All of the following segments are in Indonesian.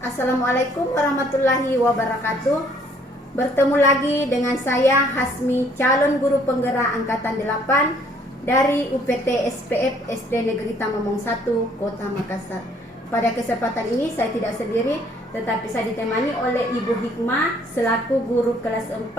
Assalamualaikum warahmatullahi wabarakatuh. Bertemu lagi dengan saya Hasmi, calon guru penggerak angkatan 8 dari UPT SPF SD Negeri Tamamong 1, Kota Makassar. Pada kesempatan ini saya tidak sendiri, tetapi saya ditemani oleh Ibu Hikmah selaku guru kelas 4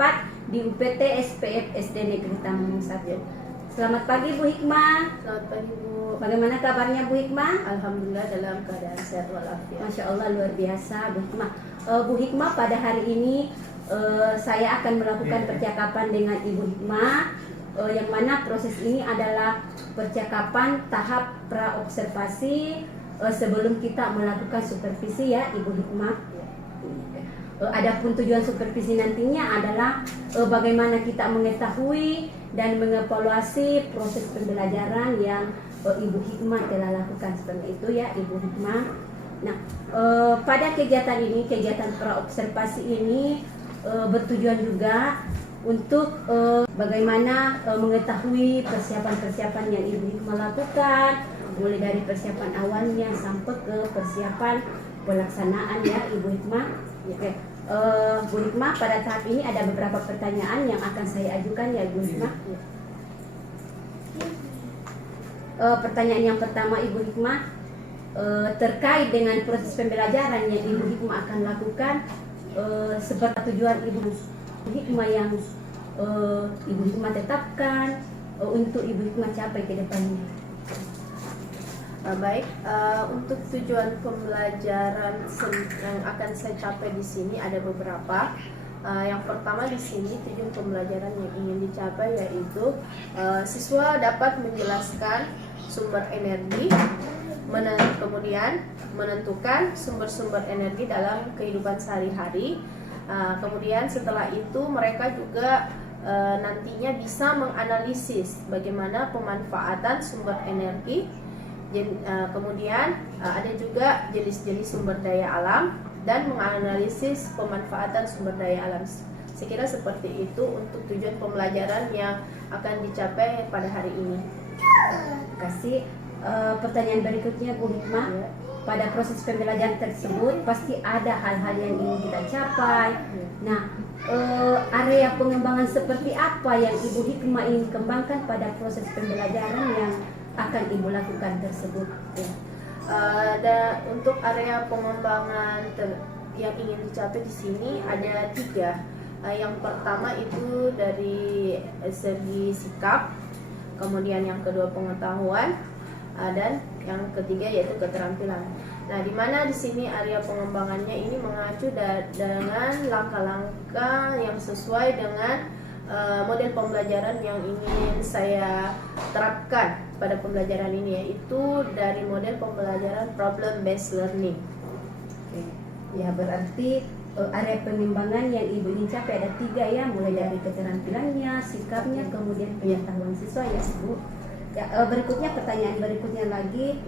di UPT SPF SD Negeri Tamamong 1. Selamat pagi Bu Hikmah. Selamat pagi Bu. Bagaimana kabarnya Bu Hikmah? Alhamdulillah dalam keadaan sehat walafiat. Masya Allah, luar biasa Bu Hikmah. Bu Hikmah, pada hari ini saya akan melakukan percakapan dengan Ibu Hikmah, yang mana proses ini adalah percakapan tahap praobservasi sebelum kita melakukan supervisi ya Ibu Hikmah. Adapun tujuan supervisi nantinya adalah bagaimana kita mengetahui dan mengevaluasi proses pembelajaran yang Ibu Hikmah telah lakukan, seperti itu ya Ibu Hikmah. Nah, pada kegiatan ini, kegiatan praobservasi ini bertujuan juga untuk bagaimana mengetahui persiapan-persiapan yang Ibu Hikmah lakukan, mulai dari persiapan awalnya sampai ke persiapan pelaksanaan ya Ibu Hikmah. Oke. Bu Hikmah, pada tahap ini ada beberapa pertanyaan yang akan saya ajukan ya Bu Hikmah. Pertanyaan yang pertama Ibu Hikmah, terkait dengan proses pembelajaran yang Ibu Hikmah akan lakukan, seperti tujuan Ibu Hikmah yang Ibu Hikmah tetapkan untuk Ibu Hikmah capai ke depannya. Baik, untuk tujuan pembelajaran yang akan saya capai di sini ada beberapa. Yang pertama di sini tujuan pembelajaran yang ingin dicapai yaitu siswa dapat menjelaskan sumber energi, kemudian menentukan sumber-sumber energi dalam kehidupan sehari-hari. Kemudian setelah itu mereka juga nantinya bisa menganalisis bagaimana pemanfaatan sumber energi. Kemudian ada juga jenis-jenis sumber daya alam dan menganalisis pemanfaatan sumber daya alam. Sekira seperti itu untuk tujuan pembelajaran yang akan dicapai pada hari ini. Terima kasih. Pertanyaan berikutnya Bu Hikmah, pada proses pembelajaran tersebut pasti ada hal-hal yang ingin kita capai. Nah, area pengembangan seperti apa yang Ibu Hikmah ingin kembangkan pada proses pembelajaran yang akan Ibu lakukan tersebut? Untuk area pengembangan yang ingin dicapai di sini ada 3. Yang pertama itu dari segi sikap, kemudian yang kedua pengetahuan, dan yang ketiga yaitu keterampilan. Nah, di mana di sini area pengembangannya ini mengacu dengan langkah-langkah yang sesuai dengan model pembelajaran yang ingin saya terapkan pada pembelajaran ini, yaitu dari model pembelajaran problem based learning. Oke. Ya, berarti area pengembangan yang Ibu ingin capai ada 3 ya, mulai dari keterampilannya, sikapnya, kemudian pengetahuan siswa ya Bu. Ya, berikutnya pertanyaan berikutnya lagi,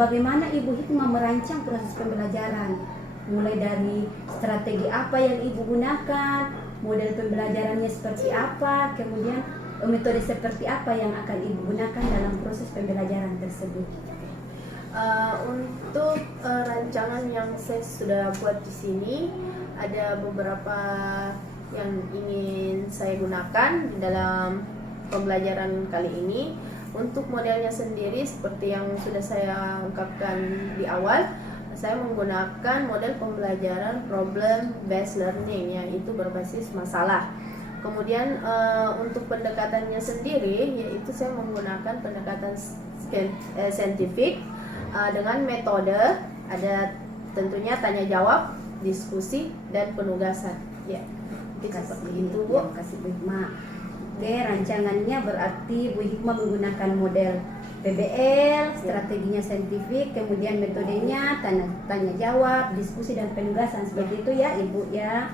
bagaimana Ibu Hikmah merancang proses pembelajaran, mulai dari strategi apa yang Ibu gunakan, model pembelajarannya seperti apa, kemudian metode seperti apa yang akan Ibu gunakan dalam proses pembelajaran tersebut. Untuk rancangan yang saya sudah buat di sini ada beberapa yang ingin saya gunakan di dalam pembelajaran kali ini. Untuk modelnya sendiri seperti yang sudah saya ungkapkan di awal, saya menggunakan model pembelajaran problem based learning, yaitu berbasis masalah. Kemudian untuk pendekatannya sendiri yaitu saya menggunakan pendekatan saintifik dengan metode ada tentunya tanya jawab, diskusi, dan penugasan. Ya, Seperti itu Bu. Kasih Bu Hikmah. Oke, rancangannya berarti Bu Hikmah menggunakan model PBL, strateginya saintifik, kemudian metodenya tanya jawab, diskusi, dan penugasan. Seperti itu ya Ibu ya.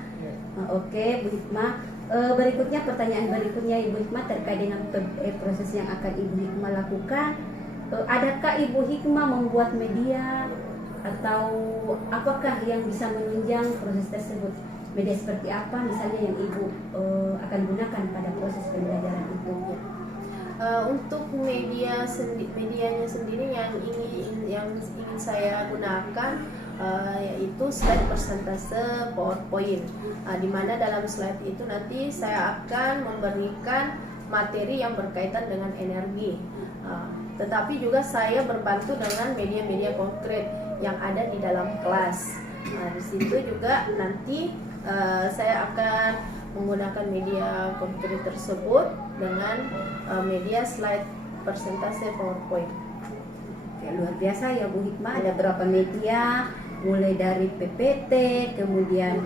Oke Bu Hikmah. Berikutnya pertanyaan berikutnya Ibu Hikmah terkait dengan proses yang akan Ibu Hikmah lakukan. Adakah Ibu Hikmah membuat media atau apakah yang bisa menunjang proses tersebut? Media seperti apa misalnya yang Ibu akan gunakan pada proses pembelajaran itu? Untuk medianya sendiri yang ingin saya gunakan yaitu slide persentase PowerPoint. Di mana dalam slide itu nanti saya akan memberikan materi yang berkaitan dengan energi. Tetapi juga saya berbantu dengan media-media konkret yang ada di dalam kelas. Di situ juga nanti saya akan menggunakan media konkret tersebut dengan media slide persentase PowerPoint. Oke, luar biasa ya Bu Hikmah, ada berapa media, mulai dari PPT, kemudian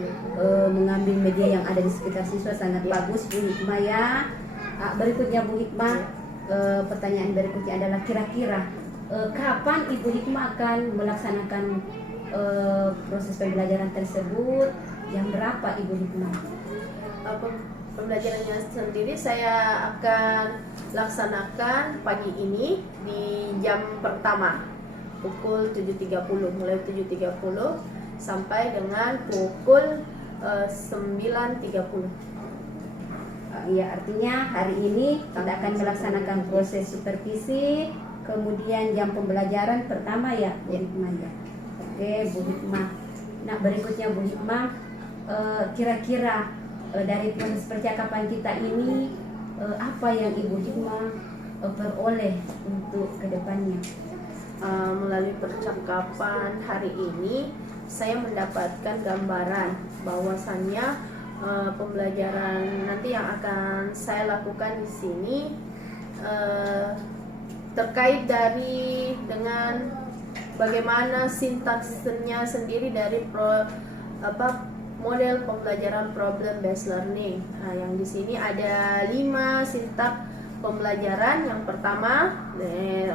mengambil media yang ada di sekitar siswa, sangat bagus Bu Hikmah ya. Berikutnya Bu Hikmah, pertanyaan berikutnya adalah kira-kira kapan Ibu Hikmah akan melaksanakan proses pembelajaran tersebut, jam berapa Ibu Hikmah? Pembelajarannya sendiri saya akan laksanakan pagi ini di jam pertama pukul 7.30, mulai 7.30 sampai dengan pukul 9.30. Ya, artinya hari ini kita akan melaksanakan proses supervisi, kemudian jam pembelajaran pertama ya Bu Hikmah ya. Oke Bu Hikmah. Nah berikutnya Bu Hikmah, kira-kira dari proses percakapan kita ini apa yang Ibu Hikmah peroleh untuk kedepannya? Melalui percakapan hari ini saya mendapatkan gambaran bahwasannya pembelajaran nanti yang akan saya lakukan di sini terkait dengan bagaimana sintaksnya sendiri dari model pembelajaran problem based learning. Yang di sini ada 5 sintaks pembelajaran. Yang pertama,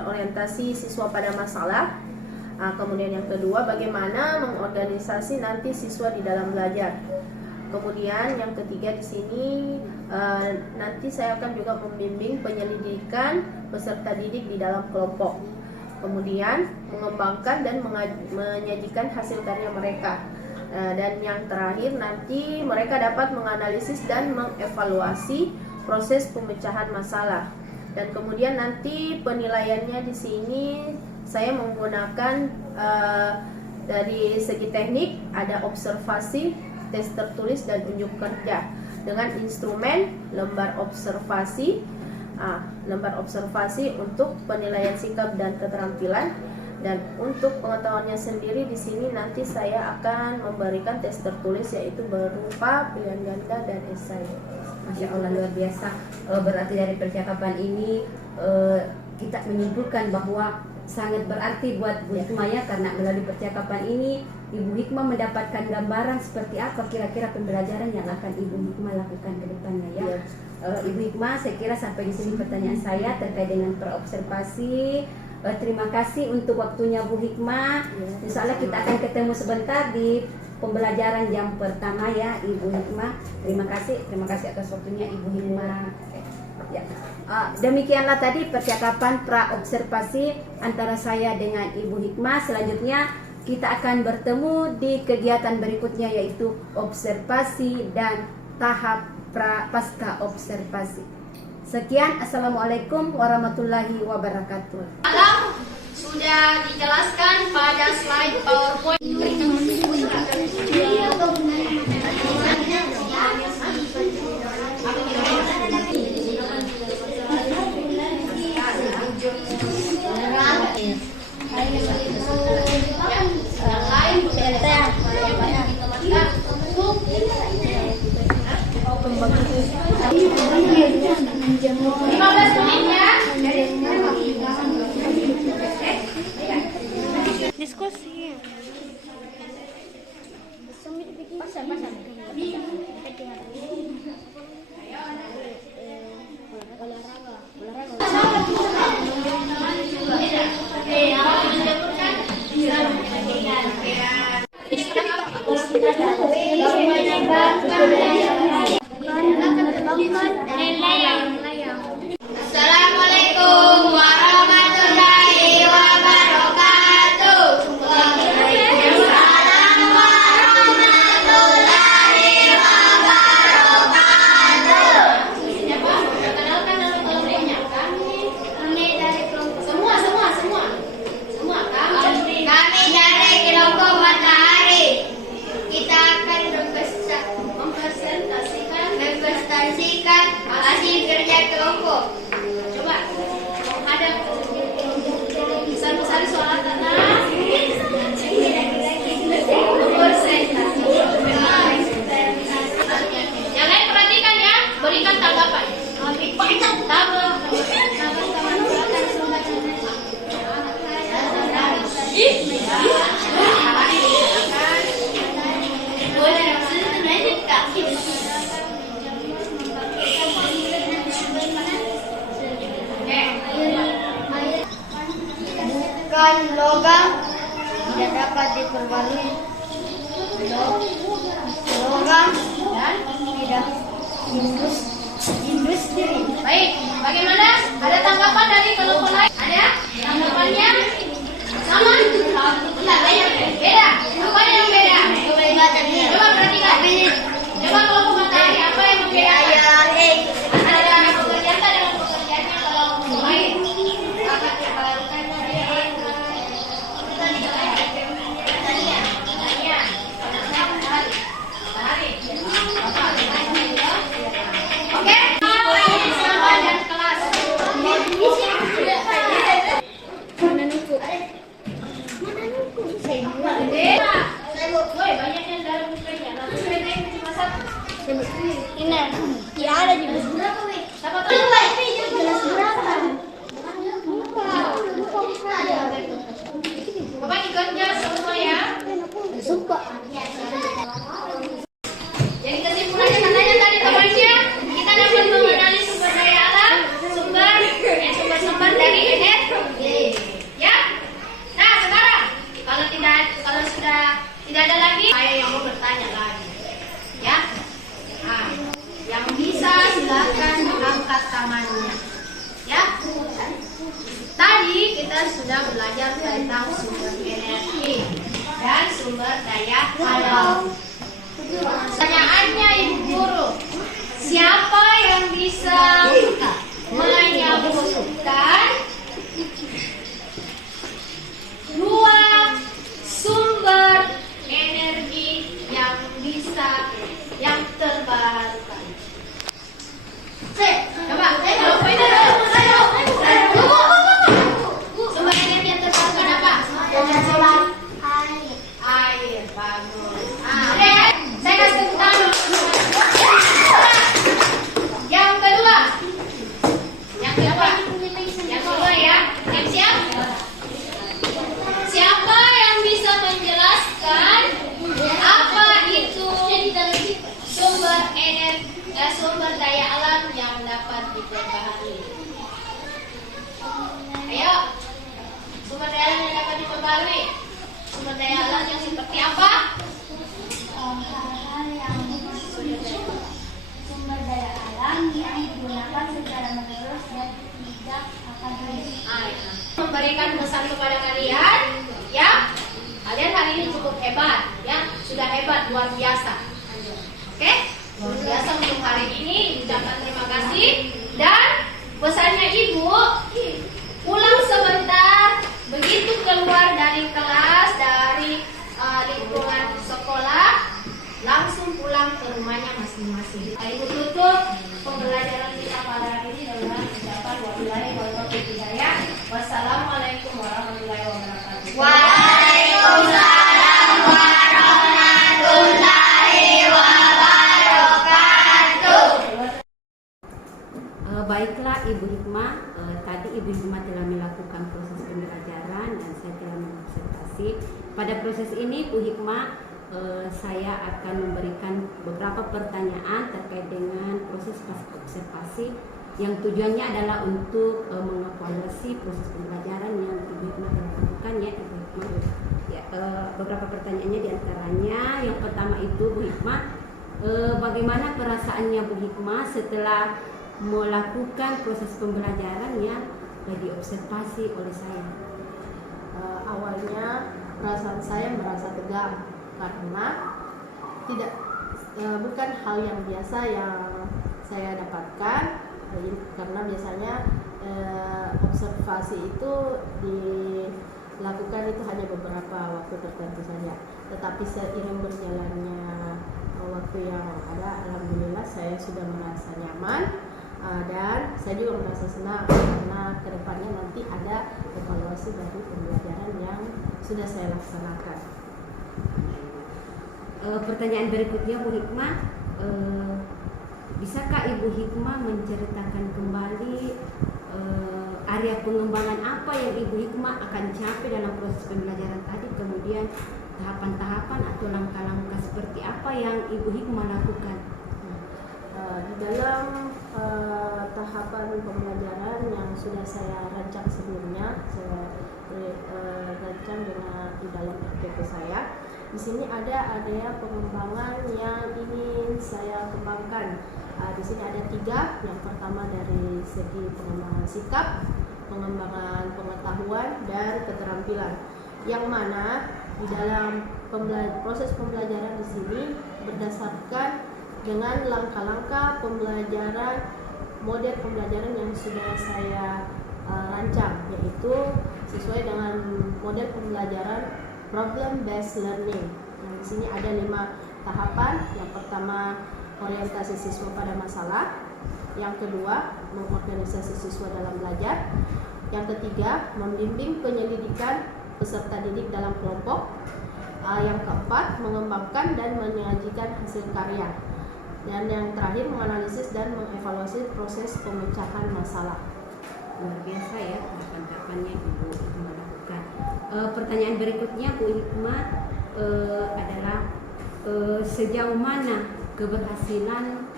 orientasi siswa pada masalah. Kemudian yang kedua, bagaimana mengorganisasi nanti siswa di dalam belajar. Kemudian yang ketiga di sini nanti saya akan juga membimbing penyelidikan peserta didik di dalam kelompok. Kemudian mengembangkan dan menyajikan hasil karya mereka. Dan yang terakhir nanti mereka dapat menganalisis dan mengevaluasi proses pemecahan masalah. Dan kemudian nanti penilaiannya di sini saya menggunakan dari segi teknik ada observasi, tes tertulis dan unjuk kerja dengan instrumen lembar observasi. Lembar observasi untuk penilaian sikap dan keterampilan. Dan untuk pengetahuannya sendiri di sini nanti saya akan memberikan tes tertulis yaitu berupa pilihan ganda dan esai. Masya Allah luar biasa. Berarti dari percakapan ini kita menyimpulkan bahwa sangat berarti buat Bu Hikmah ya, karena melalui percakapan ini Ibu Hikmah mendapatkan gambaran seperti apa kira-kira pembelajaran yang akan Ibu Hikmah lakukan ke depannya ya. Ibu Hikmah, saya kira sampai di sini pertanyaan saya terkait dengan perobservasi. Terima kasih untuk waktunya Bu Hikmah. Insya Allah kita akan ketemu sebentar di pembelajaran jam pertama ya Ibu Hikmah. Terima kasih atas waktunya Ibu Hikmah. Ya. Demikianlah tadi percakapan praobservasi antara saya dengan Ibu Hikmah. Selanjutnya kita akan bertemu di kegiatan berikutnya yaitu observasi dan tahap pasca observasi. Sekian, assalamualaikum warahmatullahi wabarakatuh. Sudah dijelaskan pada slide PowerPoint. Diskusi. Bukan logam tidak dapat diperbarui. Logam dan tidak industri. Baik, bagaimana? Ada tanggapan dari kelompok lain? Ada tanggapannya? Sama? Enggak, banyak beda. Apa yang beda? Coba perhatikan. Coba kelompok matahari apa yang membedakan? Ada pekerjaan dengan pekerjaannya kelompok lain. Akan dibarukan ini ya ada di gelas berapa weh? Siapa tahu gelas berapa? Bapak ikutnya semua ya. Suka. Jadi kesimpulannya katanya tadi temannya kita dapat mengenali sumber daya alam, sumber dari energi. Ya. Nah sekarang kalau sudah tidak ada lagi, saya yang mau bertanya lagi. Ya. Nah, yang bisa silakan angkat tangannya. Ya. Tadi kita sudah belajar tentang sumber energi dan sumber daya alam. Pertanyaannya Ibu Guru, siapa yang bisa menyebutkan dua sumber energi yang terbarukan? Coba, sumber energi yang terbarukan apa? Air, bagus. Saya kasih tepuk tangan. Yang kedua ya. Yang siap? Siapa yang bisa menjelaskan apa itu sumber daya alam yang dapat diperbaharui? Ayo, sumber daya alam yang dapat diperbaharui. Sumber daya alam yang seperti apa? Sumber daya alam yang digunakan secara menerus dan tidak akan habis. Memberikan pesan kepada kalian, ya. Kalian hari ini cukup hebat, ya. Sudah hebat, luar biasa. Oke? Luar biasa untuk hari ini. Ucapkan terima kasih. Dan pesannya Ibu, pulang sebentar. Begitu keluar dari kelas, dari lingkungan sekolah, langsung pulang ke rumahnya masing-masing. Ibu tutup pembelajaran kita pada hari ini dengan ucapan wabillahi taufiq hidayah. Wassalamualaikum warahmatullahi wabarakatuh. Waalaikumsalam warahmatullahi wabarakatuh. Baiklah Ibu Hikmah, tadi Ibu Hikmah telah melakukan proses pembelajaran dan saya telah mengobservasi. Pada proses ini Bu Hikmah, saya akan memberikan beberapa pertanyaan terkait dengan proses observasi yang tujuannya adalah untuk mengevaluasi proses pembelajaran yang Ibu Hikmah telah lakukan ya Ibu Hikmah. Ya, beberapa pertanyaannya diantaranya yang pertama itu Bu Hikmah, bagaimana perasaannya Bu Hikmah setelah melakukan proses pembelajaran yang diobservasi oleh saya? Awalnya perasaan saya merasa tegang karena bukan hal yang biasa yang saya dapatkan, karena biasanya observasi itu dilakukan itu hanya beberapa waktu tertentu saja. Tetapi seiring berjalannya waktu yang ada, alhamdulillah saya sudah merasa nyaman. Dan saya juga merasa senang karena kedepannya nanti ada evaluasi dari pembelajaran yang sudah saya laksanakan. Pertanyaan berikutnya Bu Hikmah, bisakah Ibu Hikmah menceritakan kembali area pengembangan apa yang Ibu Hikmah akan capai dalam proses pembelajaran tadi, kemudian tahapan-tahapan atau langkah-langkah seperti apa yang Ibu Hikmah lakukan? Di dalam tahapan pembelajaran yang sudah saya rancang sebelumnya, saya rancang di dalam RPP saya. Di sini ada pengembangan yang ingin saya kembangkan. Di sini ada 3. Yang pertama dari segi pengembangan sikap, pengembangan pengetahuan, dan keterampilan. Yang mana di dalam proses pembelajaran di sini berdasarkan dengan langkah-langkah pembelajaran, model pembelajaran yang sudah saya rancang, yaitu sesuai dengan model pembelajaran problem based learning. Di sini ada 5 tahapan. Yang pertama, orientasi siswa pada masalah. Yang kedua, mengorganisasi siswa dalam belajar. Yang ketiga, membimbing penyelidikan peserta didik dalam kelompok. Yang keempat, mengembangkan dan menyajikan hasil karya. Dan yang terakhir, menganalisis dan mengevaluasi proses pemecahan masalah. Luar biasa ya tahapan-tahapannya Ibu Hikmah lakukan. Pertanyaan berikutnya Bu Hikmah adalah sejauh mana keberhasilan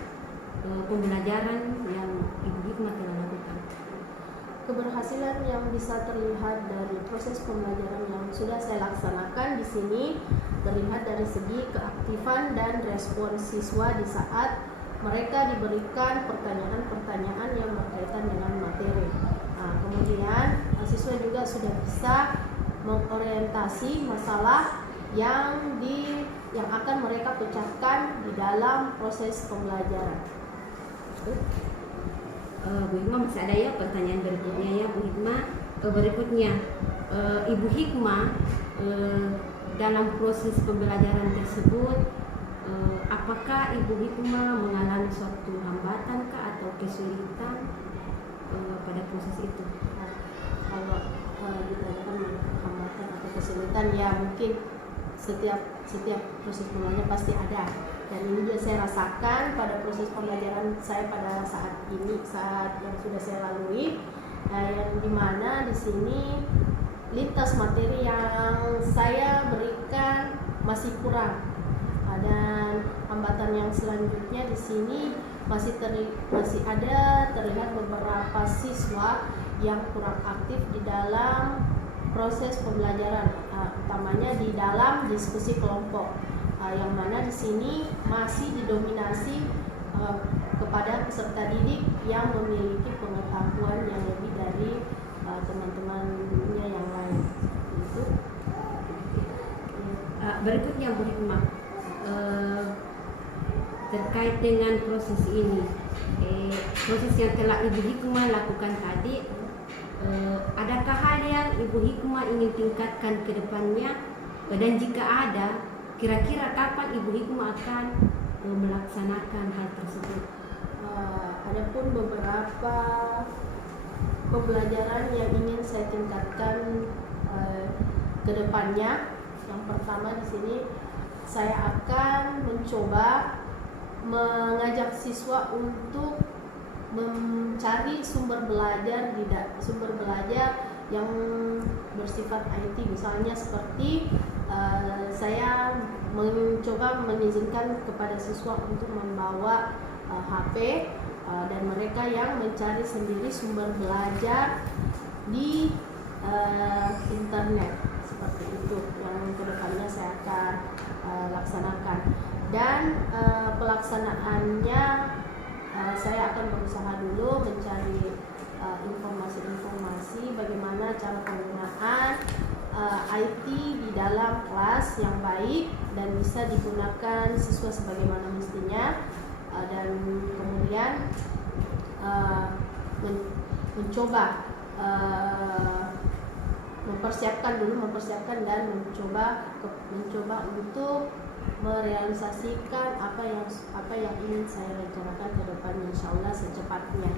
pembelajaran yang Ibu Hikmah telah lakukan? Keberhasilan yang bisa terlihat dari proses pembelajaran yang sudah saya laksanakan di sini terlihat dari segi keaktifan dan respon siswa di saat mereka diberikan pertanyaan-pertanyaan yang berkaitan dengan materi. Kemudian siswa juga sudah bisa mengorientasi masalah yang akan mereka pecahkan di dalam proses pembelajaran. Bu Hikmah, masih ada ya pertanyaan berikutnya ya Bu Hikmah. Berikutnya Ibu Hikmah dalam proses pembelajaran tersebut, apakah Ibu Hikmah mengalami suatu hambatan atau kesulitan pada proses itu? Kalau ditanyakan hambatan atau kesulitan, ya mungkin setiap proses pembelajaran pasti ada. Dan ini juga saya rasakan pada proses pembelajaran saya pada saat yang sudah saya lalui, yang dimana di sini lintas materi yang saya berikan masih kurang. Dan hambatan yang selanjutnya di sini masih ada terlihat beberapa siswa yang kurang aktif di dalam proses pembelajaran, utamanya di dalam diskusi kelompok, yang mana di sini masih didominasi kepada peserta didik yang memiliki pengetahuan yang lebih dari teman-temannya yang lain. Itu. Berikutnya Bu Hikmah, terkait dengan proses ini, proses yang telah Ibu Hikmah lakukan tadi, adakah hal yang Ibu Hikmah ingin tingkatkan ke depannya, dan jika ada, kira-kira kapan Ibu Hikmah akan melaksanakan hal tersebut? Adapun beberapa pembelajaran yang ingin saya tingkatkan ke depannya, yang pertama di sini saya akan mencoba mengajak siswa untuk mencari sumber belajar yang bersifat IT, misalnya seperti saya mencoba mengizinkan kepada siswa untuk membawa HP, dan mereka yang mencari sendiri sumber belajar di internet, seperti itu yang kedepannya saya akan laksanakan. Dan pelaksanaannya saya akan berusaha dulu mencari informasi-informasi bagaimana cara penggunaan IT di dalam kelas yang baik dan bisa digunakan siswa sebagaimana mestinya, dan kemudian mencoba mempersiapkan dan mencoba untuk merealisasikan apa yang ingin saya rencanakan ke depan, insyaallah secepatnya.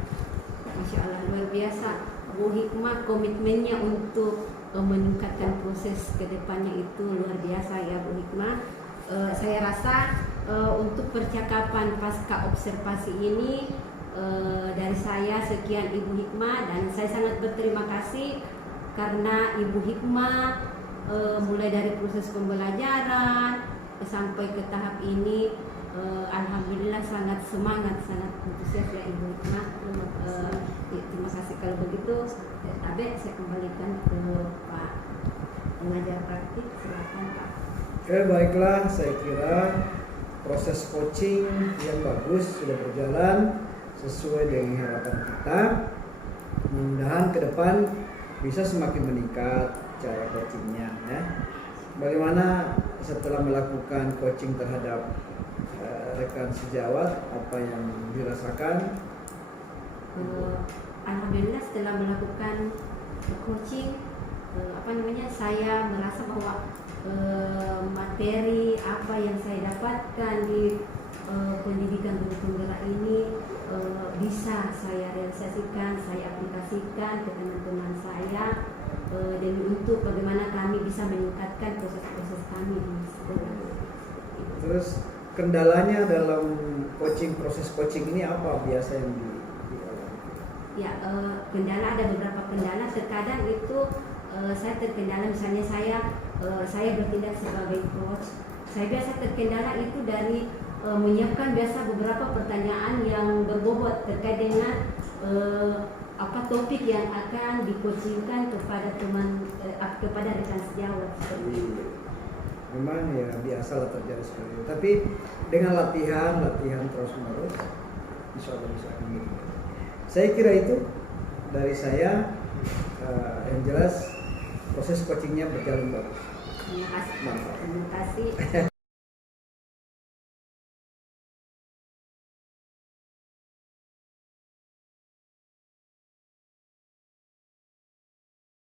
Masya Allah, luar biasa Bu Hikmah, komitmennya untuk meningkatkan proses ke depannya itu luar biasa ya Bu Hikmah. Saya rasa untuk percakapan pasca observasi ini dari saya sekian Ibu Hikmah, dan saya sangat berterima kasih karena Ibu Hikmah mulai dari proses pembelajaran sampai ke tahap ini, alhamdulillah sangat semangat, sangat antusias ya Ibu Hikmah. Terima kasih. Kalau begitu, Abe saya kembalikan ke Pak pengajar praktik. Silakan Pak. Oke, baiklah, saya kira proses coaching yang bagus sudah berjalan sesuai dengan harapan kita. Mudah-mudahan ke depan bisa semakin meningkat cara coachingnya ya. Bagaimana setelah melakukan coaching terhadap rekan sejawat, apa yang dirasakan? Alhamdulillah setelah melakukan coaching, saya merasa bahwa materi apa yang saya dapatkan di pendidikan guru penggerak ini bisa saya realisasikan, saya aplikasikan ke teman-teman saya, dan untuk bagaimana kami bisa meningkatkan proses-proses kami di sekolah. Terus kendalanya dalam proses coaching ini apa biasa yang dialami? Ya, kendala ada beberapa kendala. Terkadang itu saya terkendala, misalnya saya bertindak sebagai coach. Saya biasa terkendala itu dari menyiapkan biasa beberapa pertanyaan yang berbobot terkait dengan topik yang akan dikoachingkan kepada kepada rekan sejawat. Memang ya biasalah terjadi seperti itu. Tapi dengan latihan terus menerus, insya Allah bisa begini. Saya kira itu dari saya. Yang jelas proses coachingnya berjalan bagus. Terima kasih. Mantap. Terima kasih.